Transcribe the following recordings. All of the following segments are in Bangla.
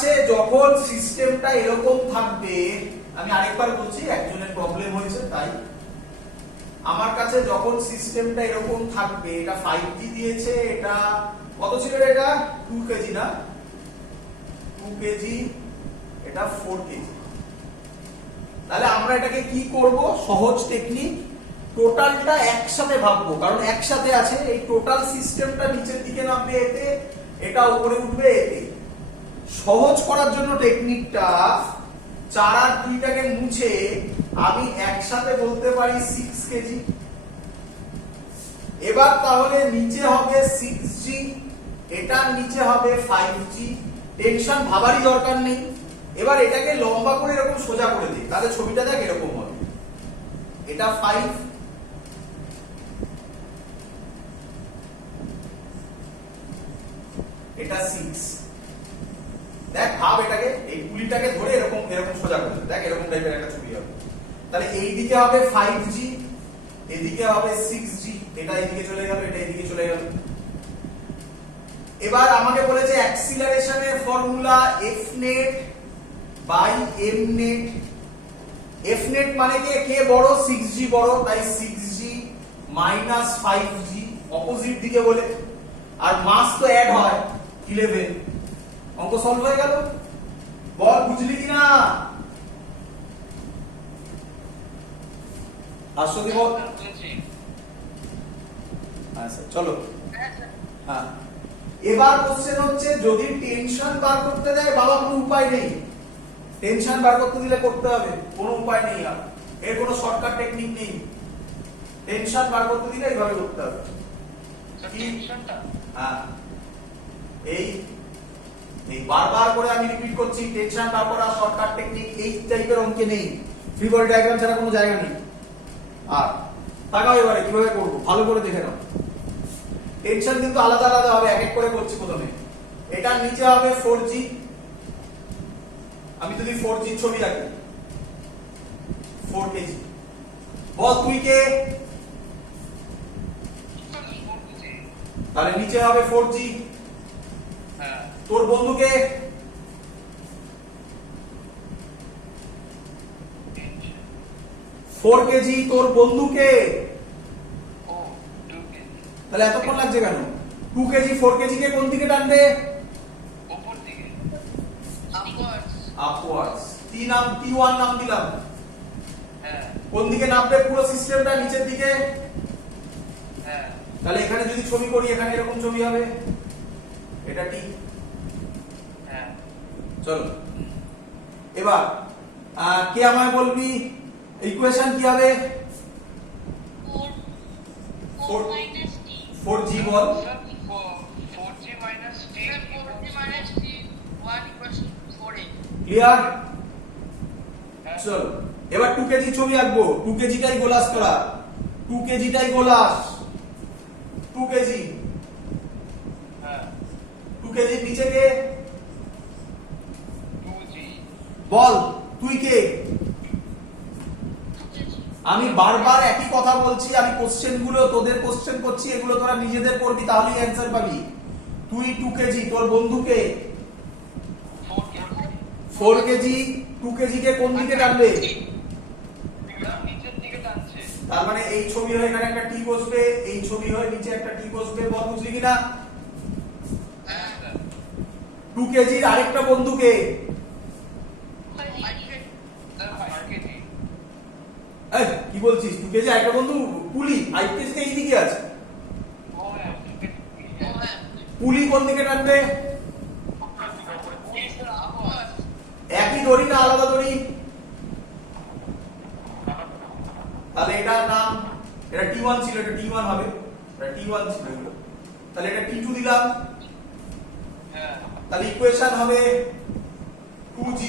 কাছে যখন সিস্টেমটা এরকম থাকবে, আমি আরেকবার বলছি, একজনের প্রবলেম হয়েছে তাই, আমার কাছে যখন সিস্টেমটা এরকম থাকবে, এটা 5G দিয়েছে, এটা কত ছিল, এটা 2 কেজি না, 2 কেজি, এটা 4 কেজি। তাহলে আমরা এটাকে কি করব, সহজ টেকনিক, টোটালটা একসাথে ভাববো, কারণ একসাথে আছে, এই টোটাল সিস্টেমটা নিচের দিকে নামবে এতে, এটা উপরে উঠবে এতে। সহজ করার জন্য টেকনিকটা 4 আর 2টাকে মুছে আমি একসাথে বলতে পারি 6 কেজি। এবার তাহলে নিচে হবে 6G, এটার নিচে হবে 5G, টেনশন ভাবারই দরকার নেই। এবার এটাকে লম্বা করে এরকম সোজা করে দিই, তাহলে ছবিটা দেখ এরকম হবে, এটা 5, এটা 6। দেখ ভাব এটাকে, এই পুলিটাকে ধরে এরকম এরকম সোজা করে দেখ, এরকম টাইপের একটা ছবি হবে। তাহলে এই দিকে হবে 5G, এদিকে হবে 6G, এটা এদিকে চলে গেল, এটা এদিকে চলে গেল। এবার আমাকে বলেছে অ্যাক্সিলারেশনের formula F net by m net। F net মানে কে বড়, 6G বড়, তাই 6G মাইনাস 5G, অপোজিট দিকে বলে, আর মাস তো অ্যাড হয় 11। অঙ্ক সলভ হয়ে গেল। বল বুঝলি কিনা? আশ্বতী বল। আচ্ছা চলো, হ্যাঁ এবার কোশ্চেন হচ্ছে, যদি টেনশন বার করতে দেয়, বাবা কোনো উপায় নেই, টেনশন বার করতে দিলে করতে হবে, কোনো উপায় নেই, আর এর কোনো শর্টকাট টেকনিক নেই, টেনশন বার করতে দিলে এইভাবে করতে হবে। হ্যাঁ এই বারবার করে আমি রিপিট করছি, টেনশন বার করা শর্টকাট টেকনিক এই টাইপের অঙ্কে নেই, ফ্রি বডি ডায়াগ্রাম ছাড়া কোনো জায়গা নেই। আর তাকাও এবারে কিভাবে করব, ভালো করে দেখে নাও। টেনশন কিন্তু আলাদা আলাদা হবে, এক এক করে করছি। প্রথমে এটার নিচে হবে 4G, আমি যদি 4G ছবি আঁকি, 4 কেজি। বল তুই কে? তাহলে নিচে হবে 4G। তোর বন্ধুকে? 4 কেজি। তোর বন্ধুকে? তাহলে এতক্ষণ লাগছে কেন? 2 কেজি 4 কেজি কে কোন দিকে টানবে? উপর দিকে, আপওয়ার্ডস। T1 নাম দিলাম। হ্যাঁ, কোন দিকে নামবে পুরো সিস্টেমটা? নিচের দিকে। হ্যাঁ, তাহলে এখানে যদি ছবি করি, এখানে এরকম ছবি হবে, এটা T। হ্যাঁ চলো, এবার কে আমায় বলবি ইকুয়েশন কি হবে? 4G বল। 4G minus T 1 equals 4A। Clear? চল এবার 2 কেজি ছবি আঁকবো। 2 কেজিটাই গোলাস করা, 2 কেজিটাই গোলাস, 2 কেজি। হ্যাঁ 2 কেজি নিচে কে? 2G। বল তুই কে? আমি বারবার একই কথা বলছি, আমি কোশ্চেন গুলো তোদের কোশ্চেন করছি, এগুলো তোরা নিজেদের করবি, তাহলেই অ্যানসার পাবি। তুই 2 কেজি, তোর বন্ধুকে 4 কেজি। 2 কেজি কে কোন দিকে টানবে? নিচের দিকে টানছে, তার মানে এই ছবি হয়ে এখানে একটা টি বসবে, এই ছবি হয়ে নিচে একটা টি বসবে। বল বুঝলি কিনা? 2 কেজির আরেকটা বন্ধুকে? কি বলছিস? 2 কেজি আরেকটা বন্ধু পুলি, 5 কেজি এই দিকে আছে। পুলি কোন দিকে টানবে? একই দড়ি না আলাদা দড়ি? তাহলে এটার নাম, এটা T1 ছিল, এটা T1 হবে, এটা T1 ছিল, তাহলে এটা T2 দিলাম। তাহলে ইকুয়েশন হবে 2G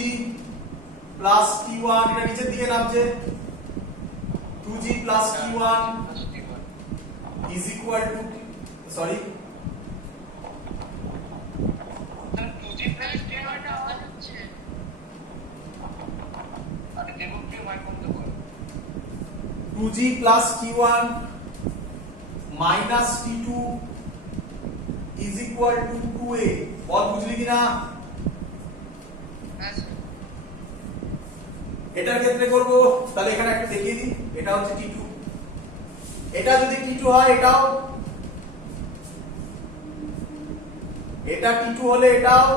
প্লাস T1, এটা নিচের দিকে নামছে, 2G plus T1 is equal to, sorry, 2G plus T1 টা হচ্ছে, আরে দেখো কি মান করতে পারো, 2G plus T1 minus T2 is equal to 2A। বল বুঝলি কিনা? এটার ক্ষেত্রে করব, তাহলে এখানে একটা দেখিয়ে দিই, এটা হচ্ছে T2, এটা যদি T2 হয় এটাও, এটা T2 হলে এটাও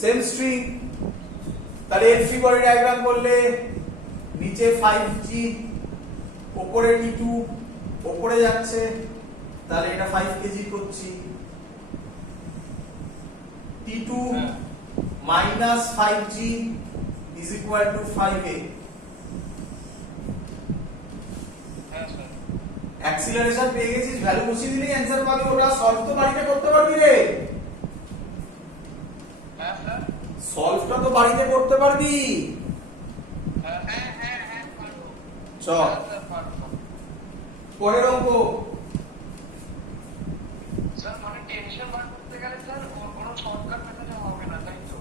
সেম স্ট্রিং, তাহলে এর ফ্রি বডি ডায়াগ্রাম করলে নিচে 5G, উপরে T2, উপরে যাচ্ছে, তাহলে এটা 5 কেজি করছি, T2 minus 5G is equal to 5A. Acceleration পেয়ে গেছিস, ভ্যালু বসিয়ে দিলেই অ্যানসার পাবি, ওটা সলভ তো বাড়িতে করতে পারবি রে। হ্যাঁ স্যার, সলভটা তো বাড়িতে করতে পারবি। হ্যাঁ হ্যাঁ হ্যাঁ পারবো। চল পরের অঙ্ক। স্যার মানে টেনশন বার করতে গেলে স্যার কোনো শর্টকাট মেথডে হবে না, তাই তো?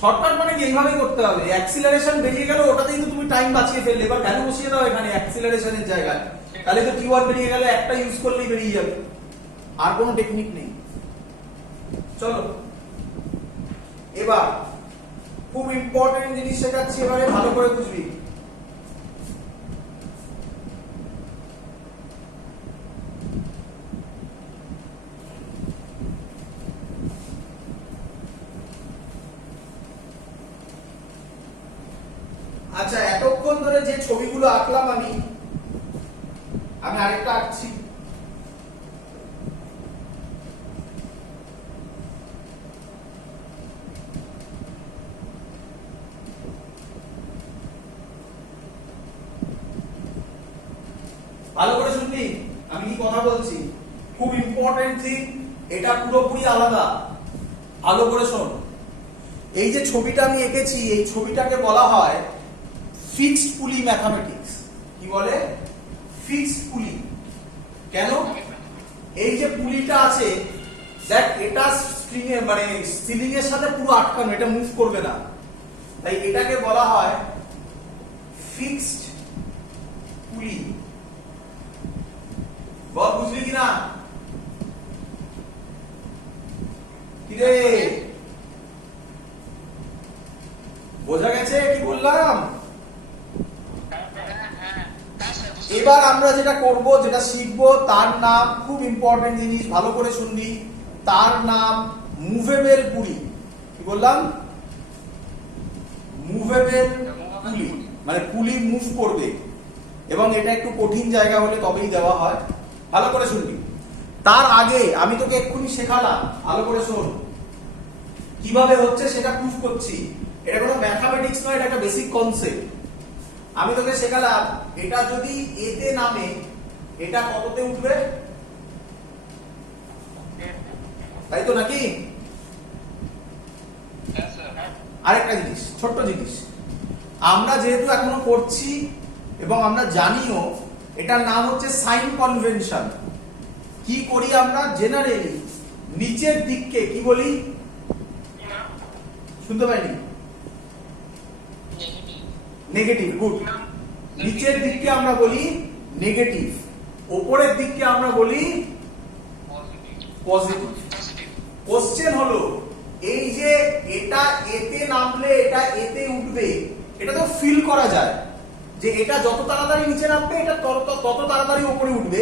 শর্টকাট মানে কি এইভাবেই করতে হবে, অ্যাক্সিলারেশন বেরিয়ে গেল ওটাতেই তো তুমি টাইম বাঁচিয়ে ফেললে, এবার ভ্যালু বসিয়ে দাও এখানে অ্যাক্সিলারেশনের জায়গায়, তাহলে তো T1 বেরিয়ে গেল, একটা ইউজ করলেই বেরিয়ে যাবে, আর কোনো টেকনিক নেই। চলো এবার খুব ইম্পর্টেন্ট জিনিস শেখাচ্ছি, এবারে ভালো করে বুঝবি। আচ্ছা, এতক্ষণ ধরে যে ছবিগুলো আঁকলাম আমি আরেকটা আঁকছি। ভালো করে শুনবি আমি কি কথা বলছি, খুব ইম্পর্টেন্ট থিং, এটা পুরোপুরি আলাদা, ভালো করে শোন। এই যে ছবিটা আমি এঁকেছি, এই ছবিটাকে বলা হয় ফিক্সড পুলি ম্যাথমেটিক্স। কি বলে? ফিক্সড পুলি। কেন? এই যে পুলিটা আছে দেখ, এটা স্ট্রিং এ মানে সিলিং এর সাথে পুরো আটকানো, এটা মুভ করবে না, তাই এটাকে বলা হয় ফিক্সড পুলি। বল বুঝলি কিনা? কিরে বোঝা গেছে কি বললাম? এবার আমরা যেটা করব, যেটা শিখবো, তার নাম খুব ইম্পর্টেন্ট জিনিস, ভালো করে শুনবি, তার নাম মুভেবল পুলি। কি বললাম? মুভেবল পুলি, মানে পুলি মুভ করবে, এবং এটা একটু কঠিন জায়গা হলে তবেই দেওয়া হয়। ভালো করে শুনবি। তার আগে আমি তোকে এক্ষুনি শেখালাম, ভালো করে শোন, কিভাবে হচ্ছে সেটা প্রুফ করছি। এটা কোনো ম্যাথমেটিক্স নয়, এটা একটা বেসিক কনসেপ্ট। আমি তোকে শেখালাম, এটা যদি এ তে নামে এটা কততে উঠবে, তাই তো নাকি? আরেকটা জিনিস, ছোট্ট জিনিস, আমরা যেহেতু এখনো করছি এবং আমরা জানিও, এটার নাম হচ্ছে সাইন কনভেনশন। কি করি আমরা জেনারেলি, নিচের দিককে কি বলি? শুনতে পাইনি? নেগেটিভ। গুড। নিচের দিককে আমরা বলি নেগেটিভ, উপরের দিককে আমরা বলি পজিটিভ। কোশ্চেন হলো, এই যে এটা এতে নামলে এটা এতে উঠবে, এটা তো ফিল করা যায় যে এটা যত তাড়াতাড়ি নিচে নামবে এটা তত তাড়াতাড়ি উপরে উঠবে।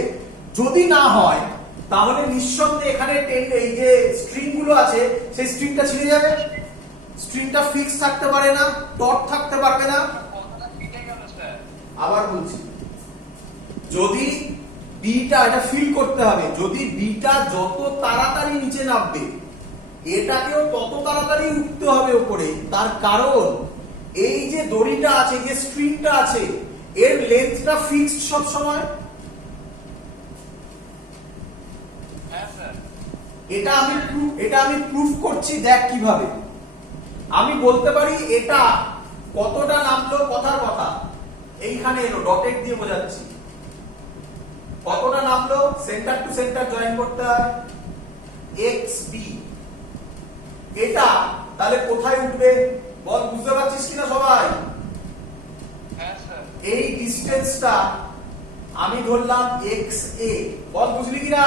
যদি না হয় তাহলে নিঃসন্দেহে এখানে এই যে স্ট্রিং গুলো আছে সেই স্ট্রিংটা ছিঁড়ে যাবে, স্ট্রিংটা ফিক্স থাকতে পারে না, টট থাকতে পারবে না। আবার বলছি, যদি বিটা, এটা ফিল করতে হবে, যদি বিটা যত তাড়াতাড়ি নিচে নামবে এটাকেও তত তাড়াতাড়ি উঠতে হবে উপরে। তার কারণ এই যে দড়িটা আছে, যে স্ট্রিংটা আছে, এর লেন্থটা ফিক্সড সব সময়। এটা আমি প্রুফ করছি, দেখ কিভাবে। আমি বলতে পারি এটা কতটা নামলো, কথার কথা এইখানে এলো, ডটেড দিয়ে বোঝাচ্ছি, কতটা নামলো, সেন্টার টু সেন্টার জয়েন করতে হয় xb। এটা তাহলে কোথায় উঠবে বল, বুঝতে পারছিস কিনা সবাই? এই ডিসটেন্সটা আমি ধরলাম xa, বল বুঝলি কিনা?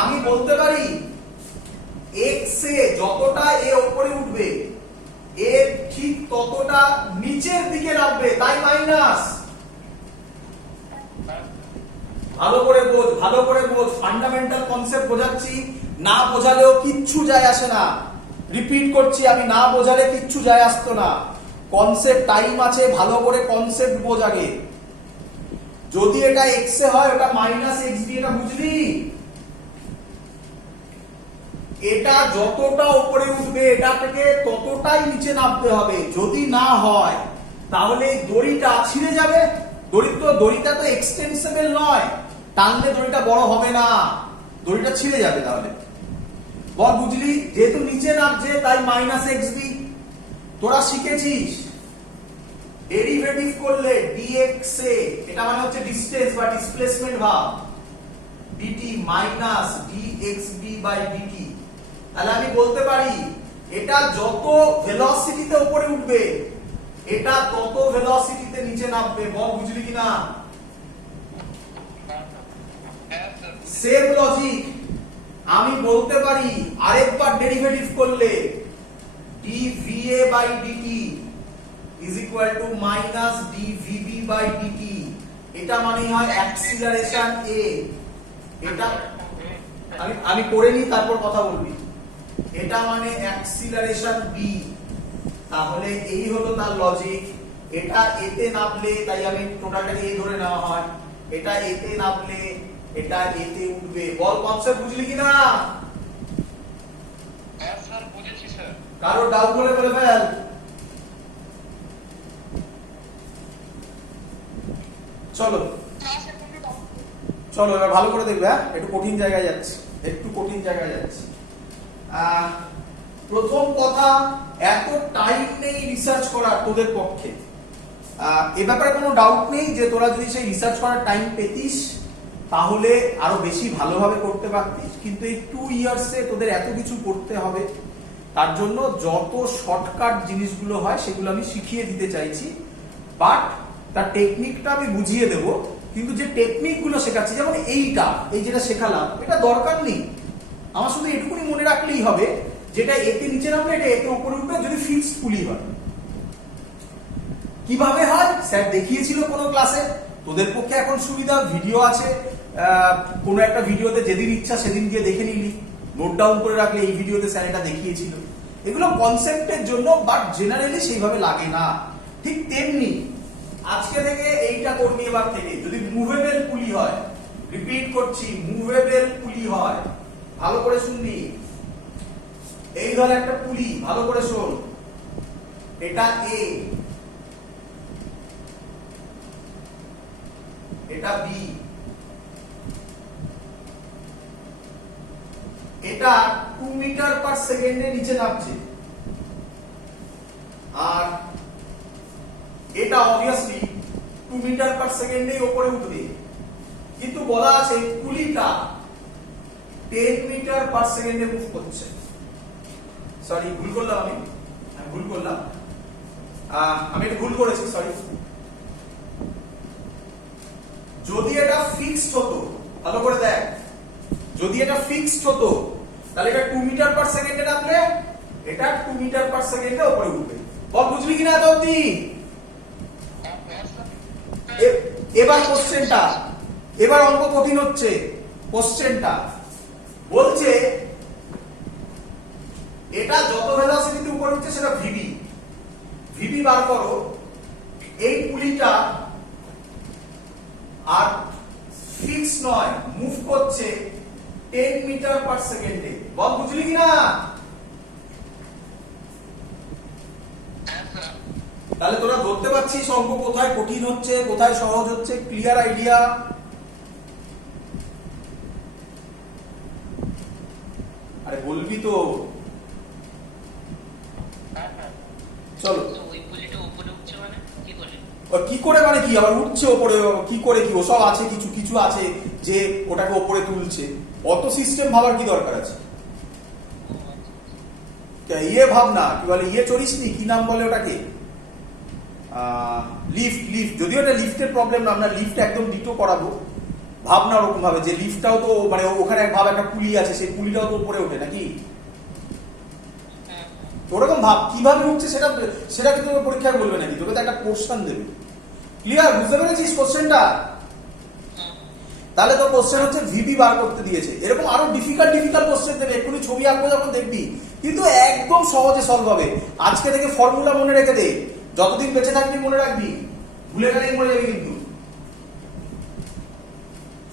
আমি বলতে পারি x এ যতটা এ উপরে উঠবে এর ঠিক ততটা নিচের দিকে নামবে, তাই মাইনাস। ভালো করে বোঝ ফান্ডামেন্টাল কনসেপ্ট বোঝাচ্ছি, না বোঝালেও কিচ্ছু যায় আসে না। রিপিট করছি, আমি না বোঝালে কিচ্ছু যায় আসতো না। কনসেপ্ট টাইম আছে, ভালো করে কনসেপ্ট বোঝ আগে। যদি এটা এক্স এ হয় ওটা মাইনাস এক্স বি, এটা বুঝলি? এটা যতটা উপরে উঠবে এটা থেকে ততটাই নিচে নামতে হবে। যদি না হয় তাহলে দড়িটা ছিঁড়ে যাবে। দড়িটা তো এক্সটেনসিবল নয়, টানলে দড়িটা বড় হবে না, দড়িটা ছিঁড়ে যাবে। তাহলে বল বুঝলি? যেহেতু নিচে নামছে তাই মাইনাস এক্স বি। তোরা শিখেছিস ডেরিভেটিভ করলে ডিএক্স এ, এটা মানে হচ্ছে ডিসটেন্স বা ডিসপ্লেসমেন্ট ভাব, D T minus D X B by D T. তাহলে আমি বলতে পারি এটা যত ভেলোসিটিতে উপরে উঠবে এটা তত ভেলোসিটিতে নিচে নামবে। বল বুঝলি কিনা? সেম লজিক আমি বলতে পারি আরেকবার ডেরিভেটিভ করলে dVA by dt is equal to minus dVB by dt। এটা মানে হয় অ্যাক্সিলারেশন a। এটা আমি করে নি তারপর কথা বলবি। এটা মানে অ্যাক্সিলারেশন b। তাহলে এই হলো তার লজিক। এটা এতে নামলে, তাই আমি টোটালটাকে a ধরে নেওয়া হয়, এটা এতে নামলে এটা এতে উঠবে। বল কনসেপ্ট বুঝলি কিনা? হ্যাঁ স্যার বুঝেছি স্যার। কারো ডাউট হলে বলে ফেল। চলো চলো এবার ভালো করে দেখবে। হ্যাঁ, একটু কঠিন জায়গায় যাচ্ছে, প্রথম কথা, এত টাইম নেই রিসার্চ করার তোদের পক্ষে। এ ব্যাপারে কোনো ডাউট নেই যে তোরা যদি সেই রিসার্চ করার টাইম পেতিস তাহলে আরো বেশি ভালোভাবে করতে পারতিস। কিন্তু এই 2 ইয়ার্সে তোদের এত কিছু করতে হবে, তার জন্য যত শর্টকাট জিনিসগুলো হয় সেগুলো আমি শিখিয়ে দিতে চাইছি। বাট তার টেকনিকটা আমি বুঝিয়ে দেব, কিন্তু যে টেকনিকগুলো শেখাচ্ছি, যেমন এই যেটা শেখালাম, এটা দরকার নেই। আমার শুধু এটুকুনি মনে রাখলেই হবে যেটা এতে নিচে নামলে এটা এতে উপরে উঠবে যদি ফিক্সড পুলি হয়। কিভাবে হয় স্যার দেখিয়েছিল কোনো ক্লাসে, তোদের পক্ষে এখন সুবিধা, ভিডিও আছে, কোনো একটা ভিডিওতে যেদিন ইচ্ছা সেদিন গিয়ে দেখে নিলি, নোট ডাউন করে রাখলে এই ভিডিওতে স্যার এটা দেখিয়েছিল। এগুলো কনসেপ্টের জন্য, বাট জেনারেলি সেইভাবে লাগে না। ঠিক তেমনি আজকে থেকে এইটা করবি। এবার থেকে যদি মুভেবল পুলি হয়, রিপিট করছি, মুভেবল পুলি হয়, ভালো করে শুনবি। এই ধর একটা পুলি, ভালো করে শোন, এটা এ, এটা বি, এটা 2 মিটার পার সেকেন্ডে নিচে নামছে, আর এটা অবভিয়াসলি 2 মিটার পার সেকেন্ডে উপরে উঠবে। কিন্তু বলা আছে পুলিটা 10 মিটার পার সেকেন্ডে মুভ করছে। সরি, ভুল করলাম, আমি এটা ভুল করেছি, সরি। যদি এটা ফিক্সড হতো, ভালো করে দেখ, যদি এটা ফিক্সড হতো তাহলে এটা 2 মিটার পার সেকেন্ডে নামলে এটা 2 মিটার পার সেকেন্ডে উপরে উঠবে। বল বুঝলি কিনা এত অবধি? এবার কোশ্চেনটা, এবার অঙ্ক কঠিন হচ্ছে। কোশ্চেনটা বলছে এটা যত ভেলোসিটিতে উপরে উঠছে সেটা ভিবি বার করো। এই পুলিটা আর ফিক্স নয়, মুভ করছে 10 মিটার পার সেকেন্ডে। বল বুঝলি কিনা? তাহলে তোরা ধরতে পারছিস অঙ্ক কোথায় কঠিন হচ্ছে, কোথায় সহজ হচ্ছে? Clear idea? আরে বলবি তো। চলো, কি করে মানে কি আবার উঠছে ওপরে, কি করে কি ওসব আছে, কিছু আছে যে ওটাকে ওপরে তুলছে। অত সিস্টেম ভাবার কি দরকার আছে? ইয়ে ভাব না, কি বলে, ইয়ে চড়িসনি, কি নাম বলে ওটাকে, লিফট। যদিও এটা লিফটের প্রবলেম না, আমরা লিফট একদম ডিটো করাবো। ভাব না ওরকম ভাবে যে লিফটটাও তো মানে ওখানে ভাব একটা পুলি আছে, সেই পুলিটাও তো উপরে ওঠে নাকি। ওরকম ভাব কিভাবে ঢুকছে সেটা কিন্তু তোকে পরীক্ষায় বলবে নাকি, তোকে তো একটা কোশ্চেন দেবে। ক্লিয়ার? বুঝতে পেরেছিস কোশ্চেনটা? তাহলে তো কোশ্চেন হচ্ছে ভিপি বার করতে দিয়েছে, এরকম আরো ডিফিকাল্ট কোশ্চেন দেবে, এক্ষুনি ছবি আঁকবো যখন দেখবি, কিন্তু একদম সহজে সলভ হবে। আজকে থেকে ফর্মুলা মনে রেখে দে, যতদিন বেঁচে থাকবি মনে রাখবি, ভুলে গেলেই মরে যাবি কিন্তু।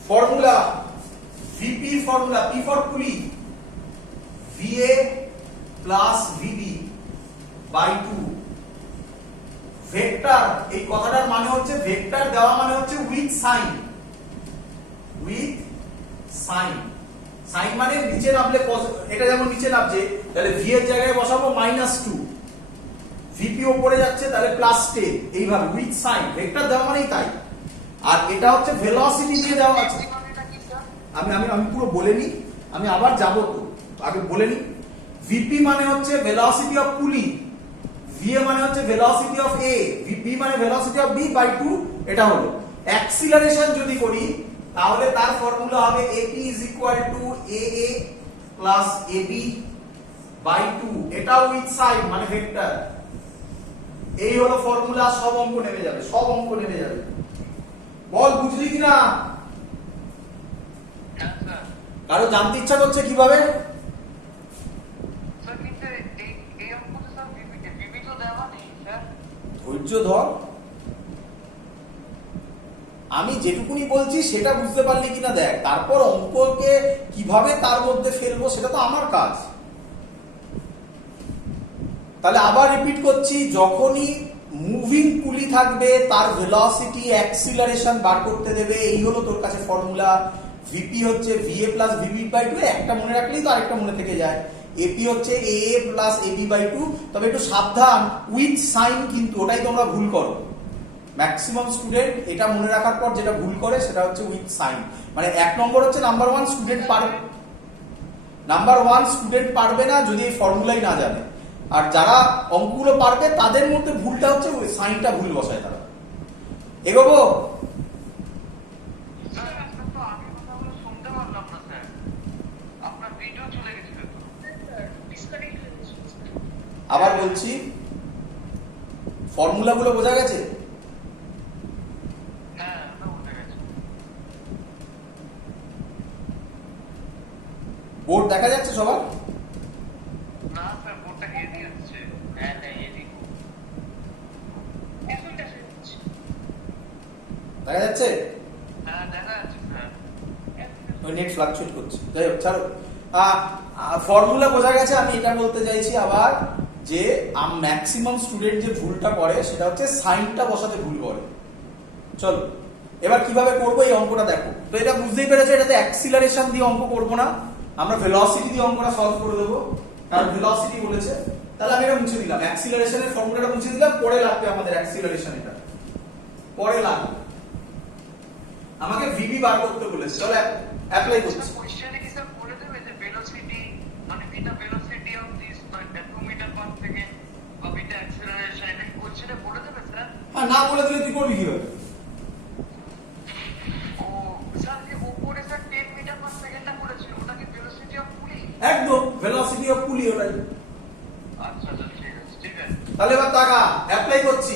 Formula VP formula, P for pulley, VA plus VB by 2। Vector, এই কথাটার মানে হচ্ছে ভেক্টর দেওয়া মানে হচ্ছে with sign, with sign. Sign মানে নিচে নামলে, এটা যেমন নিচে নামছে তাহলে ভি এর জায়গায় বসাবো -2, ভিপি উপরে যাচ্ছে তাহলে +10, এইভাবে উইথ সাইন। ভেক্টর দেওয়া মানেই তাই। আর এটা হচ্ছে ভেলোসিটি দিয়ে দেওয়া আছে। আমি পুরো বলে নি, আমি আবার যাবো, তো আগে বলে নি। ভিপি মানে হচ্ছে ভেলোসিটি অফ পুলি, ভিএ মানে হচ্ছে ভেলোসিটি অফ এ, ভিপি মানে ভেলোসিটি অফ বি বাই 2। এটা হলো অ্যাক্সিলারেশন। যদি করি তাহলে তার ফর্মুলা হবে A P is equal to A A plus A B by 2। এটা উইথ সাইন মানে ভেক্টর। এই হলো ফর্মুলা, সব অঙ্ক নেমে যাবে, সব অঙ্ক নেমে যাবে। বল বুঝলি কিনা? হ্যাঁ স্যার। কারো জানতে ইচ্ছা করছে কিভাবে? স্যার কিন্তু এই অঙ্কটা স্যার ভিপি তো দেওয়া নেই স্যার। ধৈর্য ধর, আমি যেটুকুনি বলছি সেটা বুঝতে পারলি কিনা দেখ, তারপর অঙ্ককে কিভাবে তার মধ্যে ফেলবো সেটা তো আমার কাজ। তাহলে আবার রিপিট করছি, যখনই মুভিং পুলি থাকবে তার ভেলোসিটি অ্যাক্সিলারেশন বার করতে দেবে। এই হলো তোর কাছে ফর্মুলা। ভিপি হচ্ছে ভিএ প্লাস ভিবি বাই 2, একটা মনে রাখলেই তো আরেকটা মনে থেকে যায়। এপি হচ্ছে এএ প্লাস এবি বাই 2। তবে একটু সাবধান, উইথ সাইন কিন্তু, ওটাই তোমরা ভুল করো। ম্যাক্সিমাম স্টুডেন্ট এটা মনে রাখার পর যেটা ভুল করে সেটা হচ্ছে উইথ সাইন। মানে 1 নম্বর হচ্ছে নাম্বার 1 স্টুডেন্ট পারবে না যদি এই ফর্মুলাই না জানে। আর যারা অঙ্কগুলো পারবে তাদের মধ্যে ভুলটা হচ্ছে ওই সাইনটা ভুল বসায় তারা। এগোবো? স্যার আজকে তো আমি কথাগুলো শুনতে পারলাম না স্যার, আপনার ভিডিও চলে গেছিল তো। আবার বলছি, ফর্মুলাগুলো বোঝা গেছে? হ্যাঁ ওটা বুঝে গেছি। বোর্ড দেখা যাচ্ছে সবার? না স্যার বোর্ডটা গিয়ে দিয়েছে। হ্যাঁ এদিকে দেখা যাচ্ছে? হ্যাঁ দেখা যাচ্ছে স্যার। ওই নেট ফ্লাকচুয়েট করছে, যাই হোক ছাড়ো। ফর্মুলা বোঝা গেছে। আমি এটা বলতে চাইছি আবার যে ম্যাক্সিমাম স্টুডেন্ট যে ভুলটা করে সেটা হচ্ছে সাইনটা বসাতে ভুল করে। চলো এবার কিভাবে করবো এই অঙ্কটা দেখো। তো এটা বুঝতেই পেরেছো, এটাতে অ্যাক্সিলারেশন দিয়ে অঙ্ক করবো না, আমরা ভেলোসিটি দিয়ে অঙ্কটা সলভ করে দেবো, কারণ ভেলোসিটি বলেছে। তাহলে আমি এটা মুছে দিলাম, অ্যাক্সিলারেশনের ফর্মুলাটা মুছে দিলাম। পরে লাগবে আমাদের অ্যাক্সিলারেশন, এটা পরে লাগবে। আমাকে ভিবি বার করতে বলেছে, চলো অ্যাপ্লাই করছি। স্যার কোশ্চেনে কি স্যার বলে দেবে যে ভেলোসিটি মানে beta velocity of this 2 metre per second বা বিটা অ্যাক্সিলারেশন, এটা কি কোশ্চেনে বলে দেবে স্যার? হ্যাঁ, না বলে দিলে তুই করবি কিভাবে? ও স্যার যে উপরে স্যার 10 মিটার পার সেকেন্ডটা করেছিল ওটা কি ভেলোসিটি অফ পুলি? একদম ভেলোসিটি অফ পুলি ওটাই। আচ্ছা আচ্ছা ঠিক আছে ঠিক আছে। তাহলে এবার টাকা অ্যাপ্লাই করছি।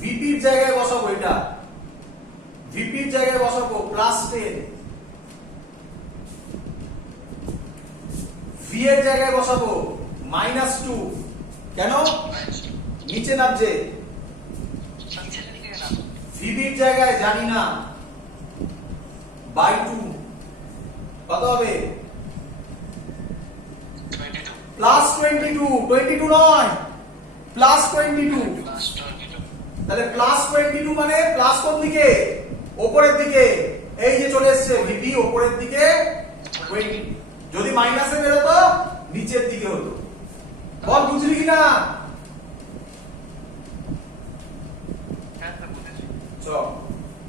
ভিপির জায়গায় বসাবো, এটা ভিপির জায়গায় বসাবো +10, ভি এর জায়গায় বসাবো -2। কেন? নিচে নামছে। ভিবির জায়গায় জানি না, বাই 2 কত হবে? +22, 22 নয়, +22। তাহলে +22 মানে প্লাস কোন দিকে? উপরের দিকে। এই যে চলে এসেছে ভিপি উপরের দিকে 20। যদি মাইনাসে বেরোতো নিচের দিকে হতো। বল বুঝলি কিনা? হ্যাঁ স্যার বুঝেছি। চল,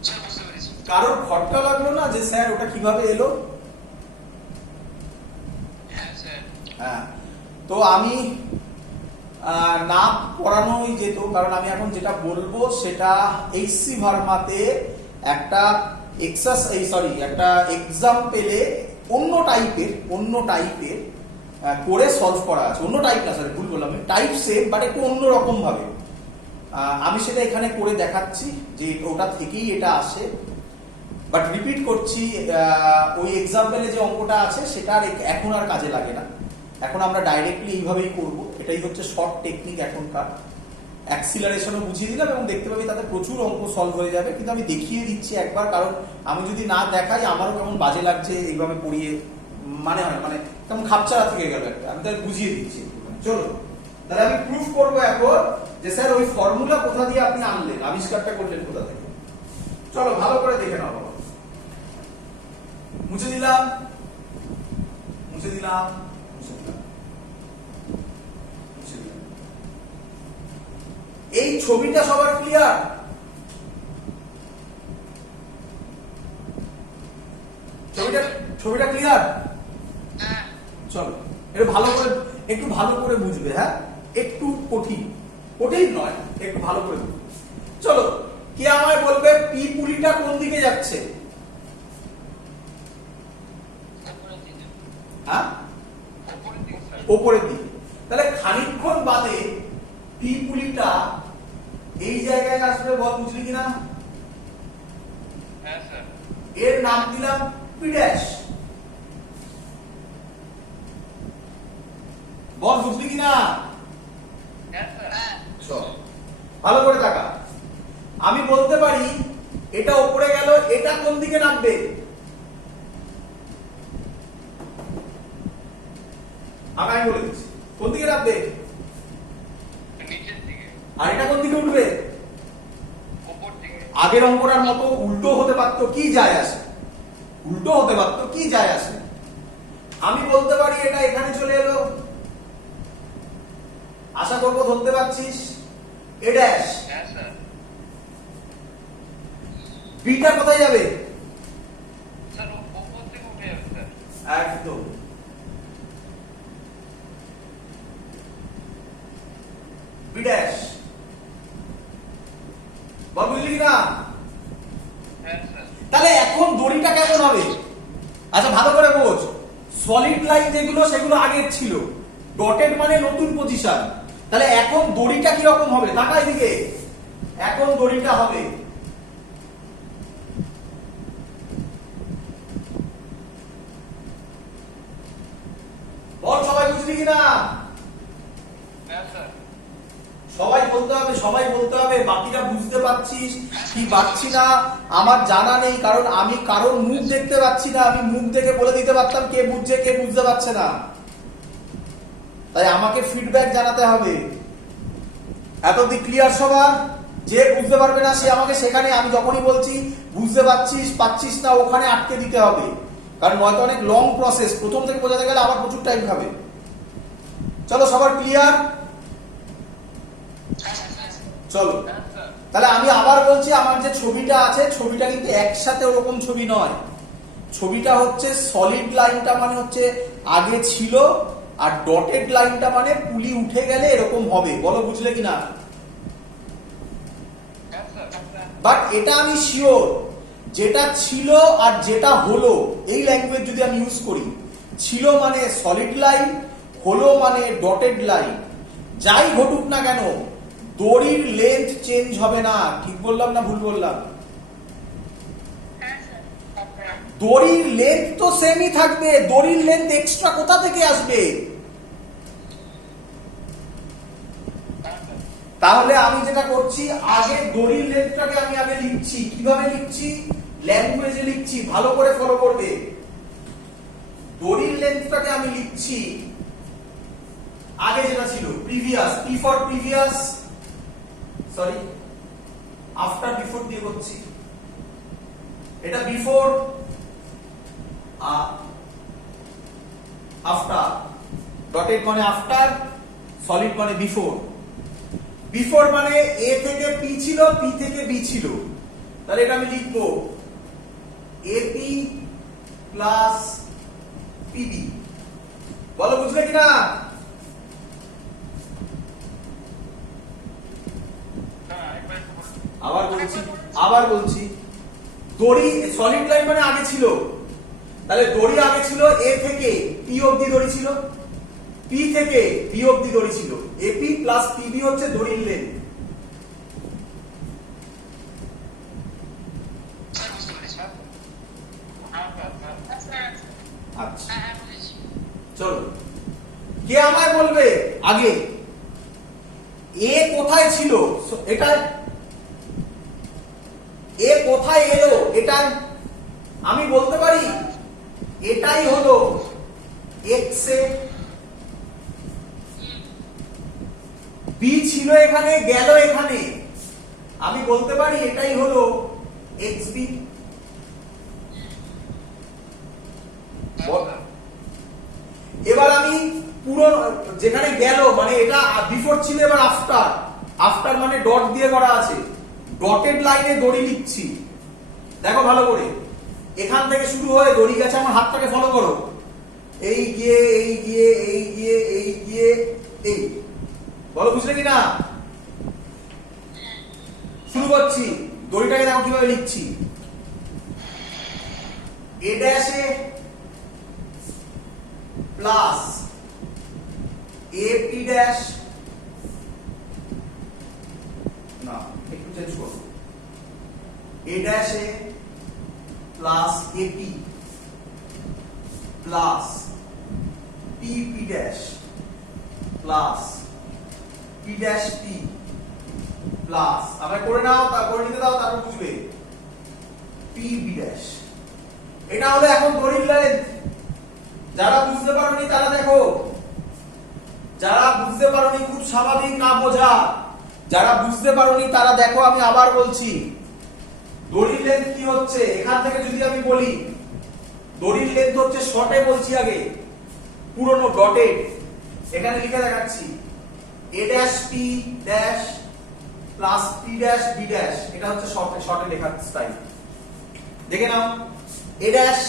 স্যার বুঝতে পেরেছি। কারোর খটকা লাগলো না যে স্যার ওটা কিভাবে এলো? হ্যাঁ স্যার। হ্যাঁ, তো আমি না পড়ানোই যেত, কারণ আমি এখন যেটা বলবো সেটা এইচসি ভার্মাতে একটা একটা এক্সাম্পলে অন্য টাইপের করে সলভ করা আছে, অন্য টাইপ না স্যার, ভুল বললাম, টাইপ সেম বাট একটু অন্য রকম ভাবে। আমি সেটা এখানে করে দেখাচ্ছি যে ওটা থেকেই এটা আসে, বাট রিপিট করছি, ওই এক্সাম্পলে যে অঙ্কটা আছে সেটা এখন আর কাজে লাগে না, এখন আমরা ডাইরেক্টলি এইভাবেই করব। এটাই হচ্ছে শর্ট টেকনিক এখনকার। অ্যাক্সিলারেশনও বুঝিয়ে দিলাম এবং দেখতে পাবি তাতে প্রচুর অঙ্ক সলভ হয়ে যাবে, কিন্তু আমি দেখিয়ে দিচ্ছি একবার, কারণ আমি যদি না দেখাই আমারও কেমন বাজে লাগছে এইভাবে পড়িয়ে, মানে কেমন খাপচারা থেকে গেল একটা, আমি তাহলে বুঝিয়ে দিচ্ছি। চলো তাহলে আমি প্রুফ করবো এখন যে স্যার ওই ফর্মুলা কোথা দিয়ে আপনি আনলেন, আবিষ্কারটা করলেন কোথা থেকে। চলো ভালো করে দেখে নাও বাবা। মুছে দিলাম, মুছে দিলাম, মুছে দিলাম, মুছে দিলাম। এই ছবিটা সবার ক্লিয়ার? ছবিটা ক্লিয়ার? চলো একটু ভালো করে বুঝবে, হ্যাঁ একটু কঠিন নয়, একটু ভালো করে বুঝবে। চলো, কে আমায় বলবে পি পুলিটা কোন দিকে যাচ্ছে? হ্যাঁ, ওপরের দিকে। তাহলে খানিকক্ষণ বাদে পি পুলিটা এই জায়গায় আসবে, বল বুঝলি কিনা? এর নাম দিলাম পি ড্যাশ, বল বুঝলি কিনা? ভালো করে দেখা। আমি বলতে পারি এটা উপরে গেল, এটা কোন দিকে নামবে? আমি বলে দিচ্ছি কোন দিকে নামবে, আর এটা কোন দিকে উঠবে? আগের অঙ্কটার মতো উল্টো হতে পারতো, কি যায় আসে? উল্টো হতে পারতো, কি যায় আসে? আমি বলতে পারি এটা এখানে চলে এলো, আশা করবো ধরতে পারছিস। এ ড্যাশ, বিটা কোথায় যাবে? একদম। বি ড্যাশ, বল বুঝলি কিনা? তাহলে এখন দড়িটা কেমন হবে? আচ্ছা ভালো করে বোঝ, সলিড লাইন যেগুলো সেগুলো আগের ছিল, ডটেড মানে নতুন পজিশন। তাহলে এখন দড়িটা কি রকম হবে? তাকাই দিকে, এখন দড়িটা হবে বল, সবাই বুঝলি কিনা? সবাই বলতে হবে, বাকিরা বুঝতে পারছিস কি পাচ্ছি না আমার জানা নেই, কারণ আমি কারোর মুখ দেখতে পাচ্ছি না, আমি মুখ দেখে বলে দিতে পারতাম কে বুঝছে কে বুঝতে পারছে না, তাই আমাকে ফিডব্যাক জানাতে হবে। এতদিন ক্লিয়ার সবার? যে বুঝতে পারবে না সে আমাকে সেখানে, আমি যখনই বলছি বুঝতে পাচ্ছিস না ওখানে আটকে দিতে হবে, কারণ হয়তো অনেক লং প্রসেস, প্রথম থেকে বোঝাতে গেলে আবার প্রচুর টাইম খাবে। চলো সবার ক্লিয়ার? চলো তাহলে আমি আবার বলছি, আমার যে ছবিটা আছে ছবিটা কিন্তু একসাথে ওরকম ছবি নয়, ছবিটা হচ্ছে সলিড লাইনটা মানে হচ্ছে আগে ছিল, আর ডটেড লাইনটা মানে পুলি উঠে গেলে এরকম হবে। বলো বুঝলে কিনা? বাট এটা আমি শিওর, যেটা ছিল আর যেটা হলো এই ল্যাঙ্গুয়েজ যদি আমি ইউজ করি, ছিল মানে সলিড লাইন, হলো মানে ডটেড লাইন, যাই ঘটুক না কেন দড়ির লেন্থ চেঞ্জ হবে না। ঠিক বললাম না ভুল বললাম? দড়ির লেন্থ তো সেমই থাকবে, দড়ির লেন্থ এক্সট্রা কোথা থেকে আসবে? তাহলে আমি যেটা করছি, আগে দড়ির লেন্থটাকে আমি আগে লিখছি। কিভাবে লিখছি? ল্যাঙ্গুয়েজে লিখছি, ভালো করে ফলো করবে। দড়ির লেন্থটাকে আমি লিখছি আগে যেটা ছিল previous, P for previous, sorry after before দিয়ে করছি, এটা বিফোর আফটার, ডটেড মানে আফটার, সলিড মানে বিফোর। বিফোর মানে এ থেকে পি ছিল, পি থেকে বি ছিল, তাহলে এটা আমি লিখবো এপি প্লাস পিবি। বলো বুঝলে কিনা? আবার বলছি দড়ি সলিড লাইন মানে আগে ছিল, তাহলে দড়ি আগে ছিল এ থেকে পি অবধি দড়ি ছিল, পি থেকে বি অবধি দড়ি ছিল, এপি প্লাস পিবি হচ্ছে দড়ির লেন্থ। স্যার বুঝতে পেরেছি স্যার। আচ্ছা চলো, কে আমায় বলবে আগে এ কোথায় ছিল, এটা এ কোথায় এলো, এটা আমি বলতে পারি এটাই হলো এক্স এ, বি ছিল এখানে গেল এখানে, আমি বলতে পারি এটাই হলো এক্স বি। এবার আমি পুরো যেখানে গেল মানে এটা বিফোর ছিল, এবার আফটার, আফটার মানে ডট দিয়ে করা আছে, ডটেড লাইনে দড়ি লিখছি। দেখো ভালো করে, এখান থেকে শুরু হয়ে দড়ি গেছে, আমার হাতটাকে ফলো করো, এই গিয়ে এই গিয়ে এই গিয়ে এই গিয়ে এই, বলো বুঝলে কি না? শুরু করছি, দড়িটাকে দেখো কিভাবে লিখছি, এ ড্যাশে প্লাস এ পি ড্যাশ, না একটু চেঞ্জ করো, এ ড্যাশে plus AP plus P P dash plus P dash P plus, আমরা করে নাও, তারপর নিতে দাও, তারপর বুঝবে, পি বি ড্যাশ। এটা হলো এখন দড়ির লেন্থ। যারা বুঝতে পারোনি তারা দেখো, যারা বুঝতে পারোনি খুব স্বাভাবিক, না বোঝা, যারা বুঝতে পারোনি তারা দেখো, আমি আবার বলছি দড়ির লেন্থ কি হচ্ছে। এখান থেকে যদি আমি বলি দড়ির লেন্থ হচ্ছে, শর্টে বলছি আগে, পুরনো ডটেড, এখানে লিখে দেখাচ্ছি, A dash P dash plus P dash B dash, এটা হচ্ছে শর্টে, শর্টে লেখার স্টাইল। দেখে নাও, এ ড্যাশ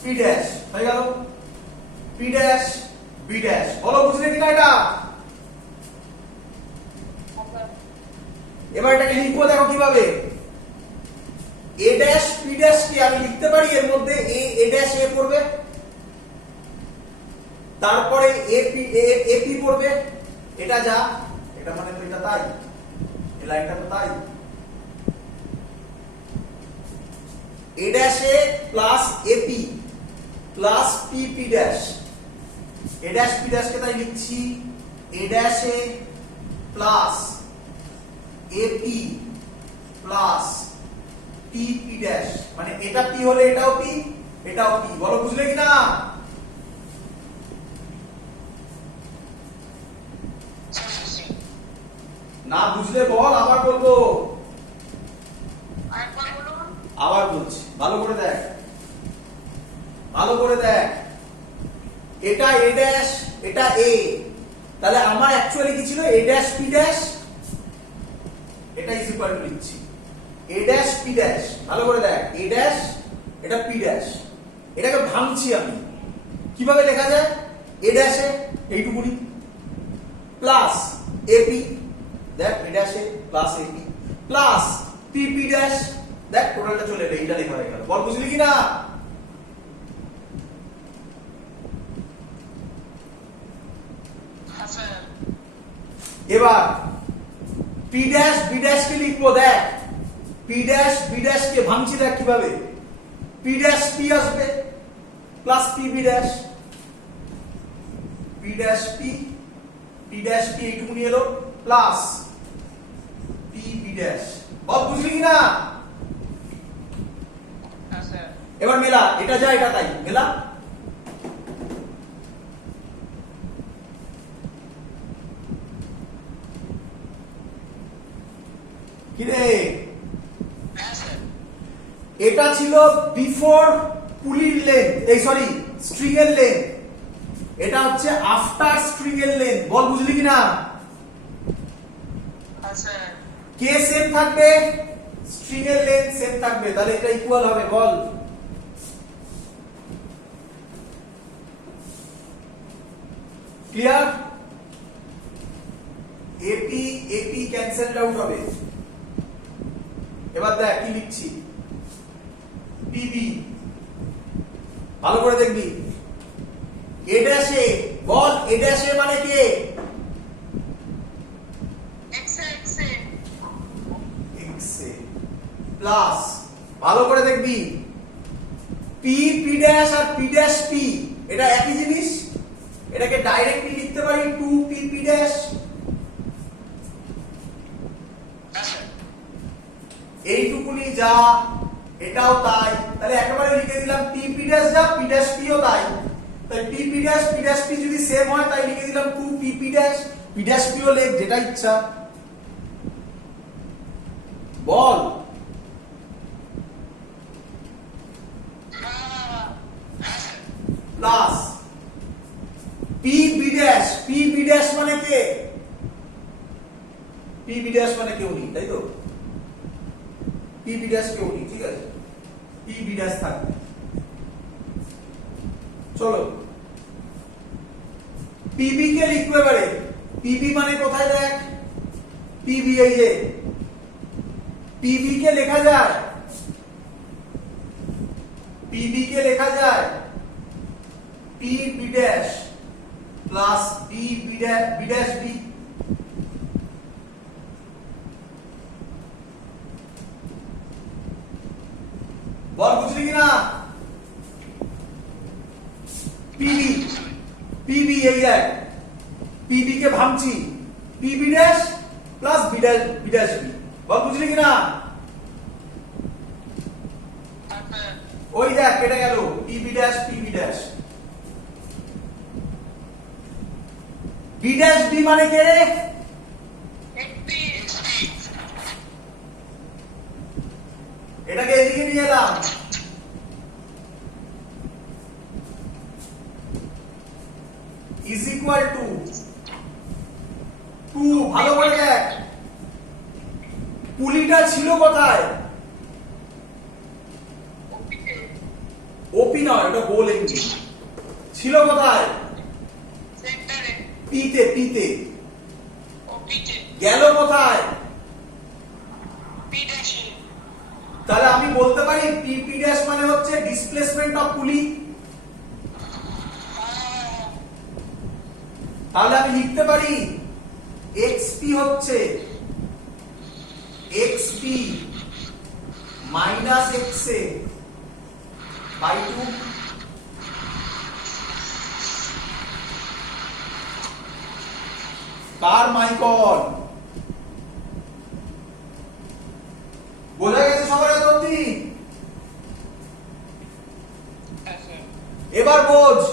পি ড্যাশ হয়ে গেল, পি ড্যাশ বি ড্যাশ, বলো বুঝলে কিনা এটা? এবার এটাকে লিখবো, দেখো কিভাবে, এ ড্যাশ পি ড্যাশ কে আমি লিখতে পারি, এর মধ্যে এ ড্যাশ এ পড়বে, তারপরে এ পি পড়বে, এটা যা, এটা মানে তো এটা তাই, এই লাইনটা তো তাই, A dash A plus AP plus P P dash, A dash P dash কে তাই লিখছি A dash A plus AP plus P P dash, মানে এটা পি হলে এটাও পি, এটাও পি, বলো বুঝলে কিনা? না বুঝলে বল, আবার বলবো, আবার বলছি, ভালো করে দেখ, ভালো করে দেখ, এটা এ ড্যাশ, এটা এ, তাহলে আমার অ্যাকচুয়ালি কি ছিল, এ ড্যাশ পি ড্যাশ, এটা ইজ ইকুয়াল টু লিখছি এ ড্যাশ পি ড্যাশ, ভালো করে দেখ, এ ড্যাশ, এটা পি ড্যাশ, এটাকে ভাঙছি আমি, কিভাবে লেখা যায়, এ ড্যাশে এইটুকুনি প্লাস এপি, দেখ এ ড্যাশে plus AP plus P P dash, দেখ টোটালটা চলে এলো, এইটা লেখা হয়ে গেল, বল বুঝলি কি না? এবার P dash B dash K লিখবো, দেখ P dash B dash K ভাঙছি, দেখ কিভাবে, পি ড্যাশ পি আসবে plus P B dash, P dash P, P dash P এইটুকুনি এলো প্লাস পি বি ড্যাশ, বল বুঝলি কি না? এবার মেলা, এটা যা এটা তাই, মেলা, কিরে এটা ছিল বিফোর পুলির লেন্থ, এই সরি স্ট্রিং এর লেন্থ, এটা হচ্ছে আফটার স্ট্রিং এর লেন্থ, বল বুঝলি কিনা? কে সেম থাকবে, স্ট্রিং এর লেন্থ সেম থাকবে, তাহলে এটা ইকুয়াল হবে, বল clear? A P A P cancelled out হবে। এবার দেখ কি লিখছি, পিবি, ভালো করে দেখবি, এ ড্যাশে বল এ ড্যাশ এ মানে কে? x এ প্লাস, ভালো করে দেখবি, পি পি ড্যাশ আর পি ড্যাশ পি এটা একই জিনিস, এটাকে ডাইরেক্টলি লিখতে পারি 2 পি পি ড্যাশ। এইটুকুনি যা, এটাও তাই, তাহলে একেবারে লিখে দিলাম পি পি ড্যাশ যা, পি ড্যাশ পি ও তাই। তাই পি পি ড্যাশ পি যদি সেম হয় তাই লিখে দিলাম 2 পি পি ড্যাশ পি ও লেখ, যেটা ইচ্ছা। বল প্লাস পি বি ড্যাশ মানে কে? পি বি ড্যাশ মানে কেউ নেই, তাই তো? পি বি ড্যাশ কেউ নেই, ঠিক আছে, পি বি ড্যাশ থাকবে। চলো পিবি কে লিখবে এবারে। পিবি মানে কোথায় দেখ, পিবি এই যে, পিবি কে লেখা যায়, পিবি কে লেখা যায় P B dash plus B B dash B. বল বুঝলি কিনা? পিবি পিবি এই দেখ, পিবি কে ভাঙছি, P B dash plus B dash B. বল বুঝলি কিনা? ওই দেখ কেটে গেল, P B dash B dash B মানে কে রে? এটাকে এদিকে নিয়ে এলাম, ইজ ইকুয়াল টু 2। ভালো করে দেখ, পুলিটা ছিল কোথায়? ওপি নয়, ওটা গোল এমনি ছিল কোথায়? পিতে গেল কোথায়? তাহলে আমি বলতে পারি পি পি ড্যাশ মানে হচ্ছে ডিসপ্লেসমেন্ট অফ পুলি। তাহলে আমি লিখতে পারি এক্সপি হচ্ছে XP minus X A by 2। কার মাইকন?